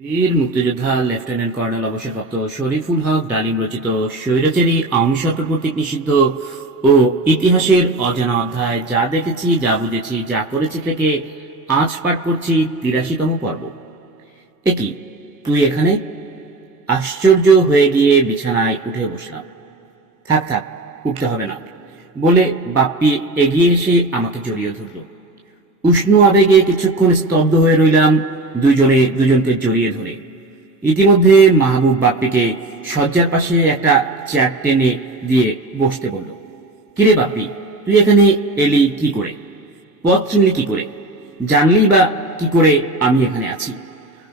বীর মুক্তিযোদ্ধা lieutenant colonel অবসরপ্রাপ্ত শরীফুল হক ডালিম রচিত স্বৈরাচারী আওয়ামী সরকার কর্তৃক নিষিদ্ধ ও ইতিহাসের অজানা অধ্যায় যা দেখেছি, যা বুঝেছি, যা করেছি থেকে আজ পাঠ করছি তিরাশিতম পর্ব। একই তুই এখানে? আশ্চর্য হয়ে গিয়ে বিছানায় উঠে বসলাম। থাক থাক, উঠতে হবে না বলে বাপ্পি এগিয়ে এসে আমাকে জড়িয়ে ধরল। উষ্ণ আবেগে কিছুক্ষণ স্তব্ধ হয়ে রইলাম দুইজনে দুজনকে জড়িয়ে ধরে। ইতিমধ্যে মাহবুব বাপ্পিকে শয্যার পাশে একটা চেয়ার টেনে দিয়ে বসতে বলল, কিরে বাপ্পি, তুই এখানে এলি কি করে? পথ চিনলি কি করে? জানলি বা কি করে আমি এখানে আছি?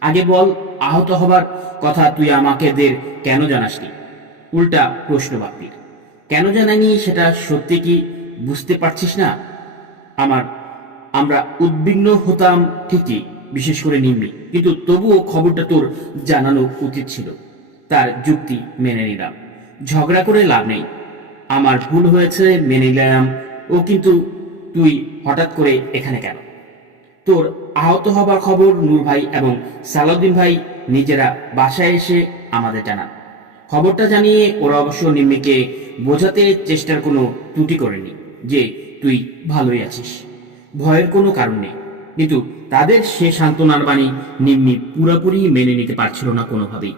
আগে বল, আহত হবার কথা তুই আমাকে দের কেন জানাসনি? উল্টা প্রশ্ন বাপ্পির, কেন জানানি সেটা সত্যি কি বুঝতে পারছিস না? আমার, আমরা উদ্বিগ্ন হতাম ঠিকই বিশেষ করে নিম্নি। কিন্তু তবুও খবরটা তোর জানানো উচিত ছিল। তার যুক্তি মেনে নিলাম। ঝগড়া করে লাভ নেই। আমার ভুল হয়েছে মেনে নিলাম। ও কিন্তু তুই হঠাৎ করে এখানে কেন? তোর আহত হবার খবর নূর ভাই এবং সালাউদ্দিন ভাই নিজেরা বাসায় এসে আমাদের জানান। খবরটা জানিয়ে ওরা অবশ্য নিম্মিকে বোঝাতে চেষ্টার কোনো ত্রুটি করেনি যে তুই ভালোই আছিস। ভয়ের কোনো কারণ নেই। কিন্তু তাদের সে সান্ত্বনার বাণী নিম্নি পুরোপুরি মেনে নিতে পারছিল না কোনোভাবেই।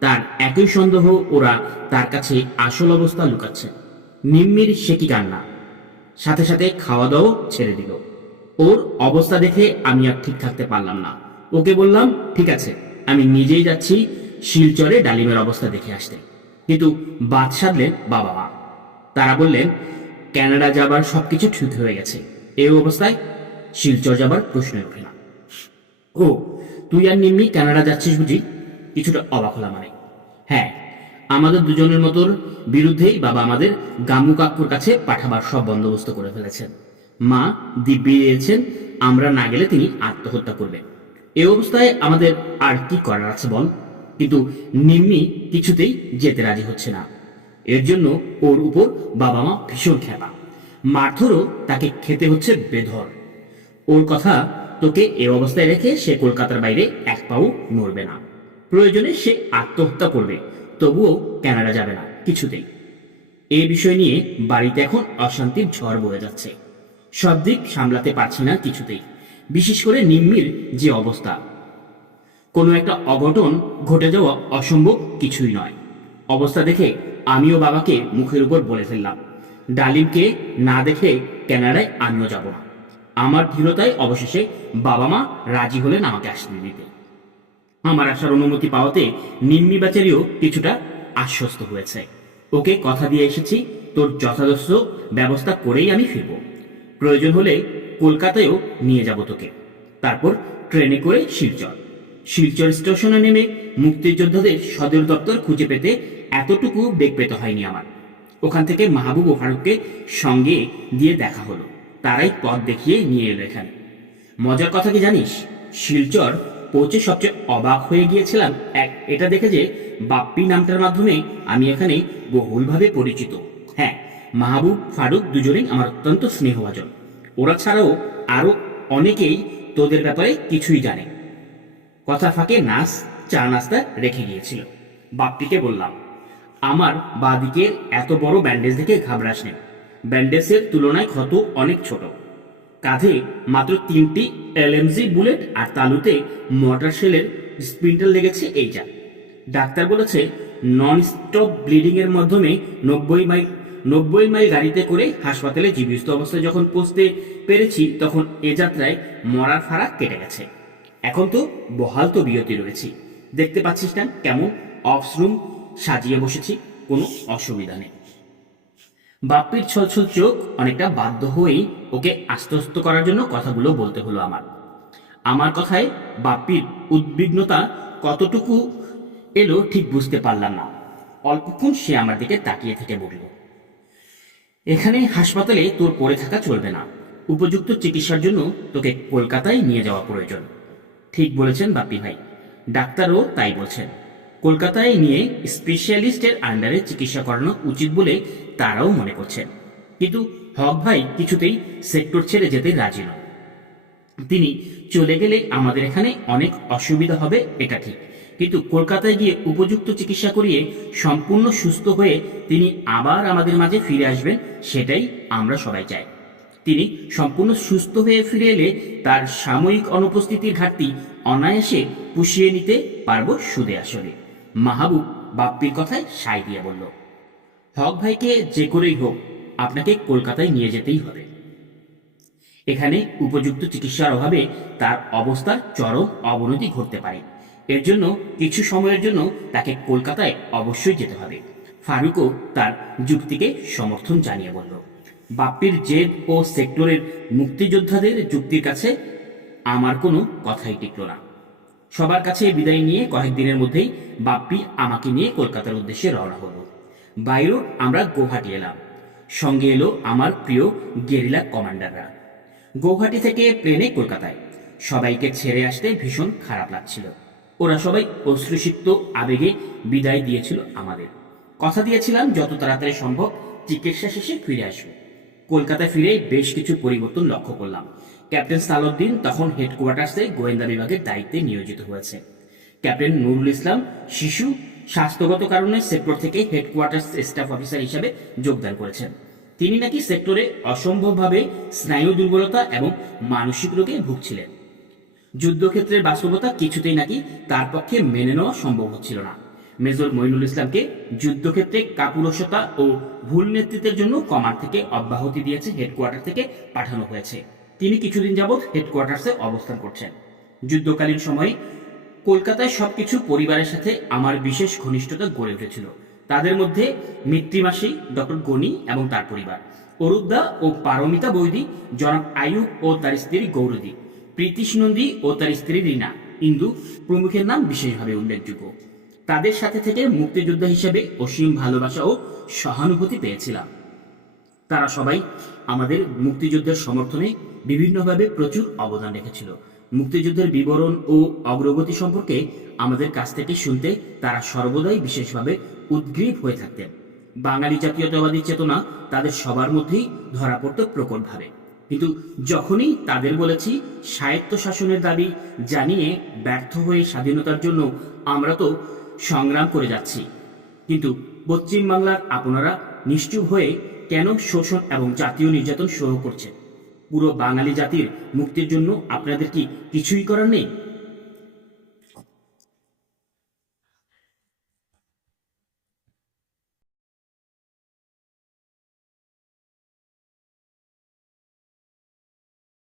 তার একই সন্দেহ ওরা তার কাছে আসল অবস্থা লুকাচ্ছে। নিম্মির সে কি কান্না? সাথে সাথে খাওয়া দাওয়া ছেড়ে দিল। ওর অবস্থা দেখে আমি আর ঠিক থাকতে পারলাম না। ওকে বললাম, ঠিক আছে, আমি নিজেই যাচ্ছি শিলচরে ডালিমের অবস্থা দেখে আসতে। কিন্তু বাদ সাধলেন বাবা মা তারা বললেন, ক্যানাডা যাবার সবকিছু ঠিক হয়ে গেছে। এই অবস্থায় শিলচর যাবার প্রশ্নই ওঠে না। ও, তুই আর নিম্মি কানাডা যাচ্ছিস বুঝি? কিছুটা অবাক হলাম মানে হ্যাঁ আমাদের দুজনের মতোর বিরুদ্ধেই বাবা আমাদের গামু কাকুর কাছে পাঠাবার সব বন্দোবস্ত করে ফেলেছেন। মা দিব্যি দিয়েছেন, আমরা না গেলে তিনি আত্মহত্যা করবেন। এ অবস্থায় আমাদের আর কি করার আছে বল? কিন্তু নিম্মি কিছুতেই যেতে রাজি হচ্ছে না। এর জন্য ওর উপর বাবা মা ভীষণ খেপা মারধরও তাকে খেতে হচ্ছে বেধর। ওর কথা তোকে এ অবস্থায় রেখে সে কলকাতার বাইরে এক পাও নড়বে না। প্রয়োজনে সে আত্মহত্যা করবে, তবুও কানাডা যাবে না কিছুতেই। এই বিষয় নিয়ে বাড়িতে এখন অশান্তির ঝড় বয়ে যাচ্ছে। সব দিক সামলাতে পারছি না কিছুতেই, বিশেষ করে নিম্মির যে অবস্থা। কোনো একটা অঘটন ঘটে যাওয়া অসম্ভব কিছুই নয়। অবস্থা দেখে আমিও বাবাকে মুখের উপর বলে ফেললাম, ডালিমকে না দেখে ক্যানাডায় আমিও যাব না। আমার দৃঢ়তায় অবশেষে বাবা মা রাজি হলেন আমাকে আসতে দিতে। আমার আসার অনুমতি পাওয়াতে নিম্মি বাচারিও কিছুটা আশ্বস্ত হয়েছে। ওকে কথা দিয়ে এসেছি, তোর যথাযথ ব্যবস্থা করেই আমি ফিরব। প্রয়োজন হলে কলকাতায়ও নিয়ে যাব তোকে। তারপর ট্রেনে করে শিলচর। শিলচর স্টেশনে নেমে মুক্তিযোদ্ধাদের সদর দপ্তর খুঁজে পেতে এতটুকু বেগ পেতে হয়নি আমার। ওখান থেকে মাহবুব ও ফারুককে সঙ্গে দিয়ে দেখা হলো। তারাই পথ দেখিয়ে নিয়ে এখানে মজার কথা কি জানিস? শিলচর পৌঁছে সবচেয়ে অবাক হয়ে গিয়েছিলাম এক, এটা দেখে যে বাপ্পি নামটার মাধ্যমে আমি এখানে বহুলভাবে পরিচিত। হ্যাঁ মাহবুব, ফারুক দুজনেই আমার অত্যন্ত স্নেহভাজন। ওরা ছাড়াও আরও অনেকেই তোদের ব্যাপারে কিছুই জানে। কথা ফাঁকে নাচ, চা নাস্তা রেখে গিয়েছিল। বাপ্পিকে বললাম, আমার বাদিকের এত বড় ব্যান্ডেজ দেখে ঘাবড়াস নেই ব্যান্ডেজের তুলনায় ক্ষত অনেক ছোট। কাঁধে মাত্র তিনটি এলএমজি বুলেট আর তালুতে মর্টার শেলের স্প্রিন্টার লেগেছে এই যা ডাক্তার বলেছে নন স্টপ ব্লিডিং এর মাধ্যমে নব্বই মাইল নব্বই মাইল গাড়িতে করে হাসপাতালে জীবিত অবস্থায় যখন পৌঁছতে পেরেছি, তখন এ যাত্রায় মরার ফারাক কেটে গেছে। এখন তো বহাল তো বিরতি রয়েছি। দেখতে পাচ্ছিস না কেমন অফসরুম সাজিয়ে বসেছি, কোনো অসুবিধা নেই। বাপ্পির ছলছল চোখ অনেকটা বাধ্য হয়েই ওকে আশ্বস্ত করার জন্য কথাগুলো বলতে হলো আমার। আমার কথায় বাপ্পির উদ্বিগ্নতা কতটুকু এলো ঠিক বুঝতে পারলাম না। অল্পক্ষণ সে আমার দিকে তাকিয়ে থেকে বলল, এখানে হাসপাতালে তোর পড়ে থাকা চলবে না। উপযুক্ত চিকিৎসার জন্য তোকে কলকাতায় নিয়ে যাওয়া প্রয়োজন। ঠিক বলেছেন বাপ্পি ভাই। ডাক্তারও তাই বলছেন। কলকাতায় নিয়ে স্পেশালিস্টের আন্ডারে চিকিৎসা করানো উচিত বলে তারাও মনে করছেন কিন্তু হক ভাই কিছুতেই সেক্টর ছেড়ে যেতে রাজি নন। তিনি চলে গেলে আমাদের এখানে অনেক অসুবিধা হবে, এটা ঠিক। কিন্তু কলকাতায় গিয়ে উপযুক্ত চিকিৎসা করিয়ে সম্পূর্ণ সুস্থ হয়ে তিনি আবার আমাদের মাঝে ফিরে আসবেন, সেটাই আমরা সবাই চাই। তিনি সম্পূর্ণ সুস্থ হয়ে ফিরে এলে তার সাময়িক অনুপস্থিতির ঘাটতি অনায়াসে পুষিয়ে নিতে পারব সুদে আসলে। মাহবুব বাপ্পির কথায় সাই দিয়ে বলল, হক ভাইকে যে করেই হোক, আপনাকে কলকাতায় নিয়ে যেতেই হবে। এখানে উপযুক্ত চিকিৎসার অভাবে তার অবস্থার চরম অবনতি ঘটতে পারে। এর জন্য, কিছু সময়ের জন্য তাকে কলকাতায় অবশ্যই যেতে হবে। ফারুকও তার যুক্তিকে সমর্থন জানিয়ে বলল, বাপ্পির জেদ ও সেক্টরের মুক্তিযোদ্ধাদের যুক্তির কাছে আমার কোনো কথাই টিকল না। সবার কাছে বিদায় নিয়ে কয়েকদিনের মধ্যেই বাপ্পি আমাকে নিয়ে কলকাতার উদ্দেশ্যে রওনা হলো। বাইরেও আমরা গৌহাটি এলাম। সঙ্গে এলো আমার প্রিয় গেরিলা কমান্ডাররা। গৌহাটি থেকে প্লেনে কলকাতায়। সবাইকে ছেড়ে আসতে ভীষণ খারাপ লাগছিল। ওরা সবাই অশ্রুসিক্ত আবেগে বিদায় দিয়েছিল আমাদের। কথা দিয়েছিলাম, যত তাড়াতাড়ি সম্ভব চিকিৎসা শেষে ফিরে আসব। কলকাতায় ফিরে বেশ কিছু পরিবর্তন লক্ষ্য করলাম। ক্যাপ্টেন সালাউদ্দিন তখন হেডকোয়ার্টার্সে গোয়েন্দা বিভাগের দায়িত্বে নিয়োজিত হয়েছে। ক্যাপ্টেন নুরুল ইসলাম শিশু, স্বাস্থ্যগত কারণে সেক্টর থেকে হেডকোয়ার্টার্স স্টাফ অফিসার হিসেবে যোগদান করেছেন। তিনি নাকি সেক্টরে অসম্ভবভাবে স্নায়ু দুর্বলতা এবং মানসিক রোগে ভুগছিলেন। যুদ্ধক্ষেত্রের বাস্তবতা কিছুতেই নাকি তার পক্ষে মেনে নেওয়া সম্ভব হচ্ছিল না। মেজর মইনুল ইসলামকে যুদ্ধক্ষেত্রে কাপুরসতা ও ভুল নেতৃত্বের জন্য কমান্ড থেকে অব্যাহতি দিয়েছে হেডকোয়ার্টার থেকে পাঠানো হয়েছে। তিনি কিছুদিন যাবৎ হেডকোয়ার্টার্সে অবস্থান করছেন। যুদ্ধকালীন সময়ে কলকাতায় সবকিছু পরিবারের সাথে আমার বিশেষ ঘনিষ্ঠতা গড়ে উঠেছিল। তাদের মধ্যে মৃত্তিমাসী ডক্টর গনি এবং তার পরিবার অরুদ্দা ও পারমিতা বৈদি, জনাব আয়ুব ও তার স্ত্রী গৌরদী প্রীতিশ নন্দী ও তার স্ত্রী রীনা, ইন্দু প্রমুখের নাম বিশেষভাবে উল্লেখযোগ্য। তাদের সাথে থেকে মুক্তিযোদ্ধা হিসেবে অসীম ভালোবাসা ও সহানুভূতি পেয়েছিলাম। তারা সবাই আমাদের মুক্তিযুদ্ধের সমর্থনে বিভিন্নভাবে প্রচুর অবদান রেখেছিল। মুক্তিযুদ্ধের বিবরণ ও অগ্রগতি সম্পর্কে আমাদের কাছ থেকে শুনতে তারা সর্বদাই বিশেষভাবে উদ্গ্রীব হয়ে থাকতেন। বাঙালি জাতীয়তাবাদী চেতনা তাদের সবার মধ্যেই ধরা পড়ত প্রকটভাবে। কিন্তু যখনই তাদের বলেছি স্বায়ত্ত শাসনের দাবি জানিয়ে ব্যর্থ হয়ে স্বাধীনতার জন্য আমরা তো সংগ্রাম করে যাচ্ছি, কিন্তু পশ্চিম বাংলার আপনারা নিশ্চুপ হয়ে কেন শোষণ এবং জাতীয় নির্যাতন সহ করছে? পুরো বাঙালি জাতির মুক্তির জন্য আপনাদের কি কিছুই করার নেই?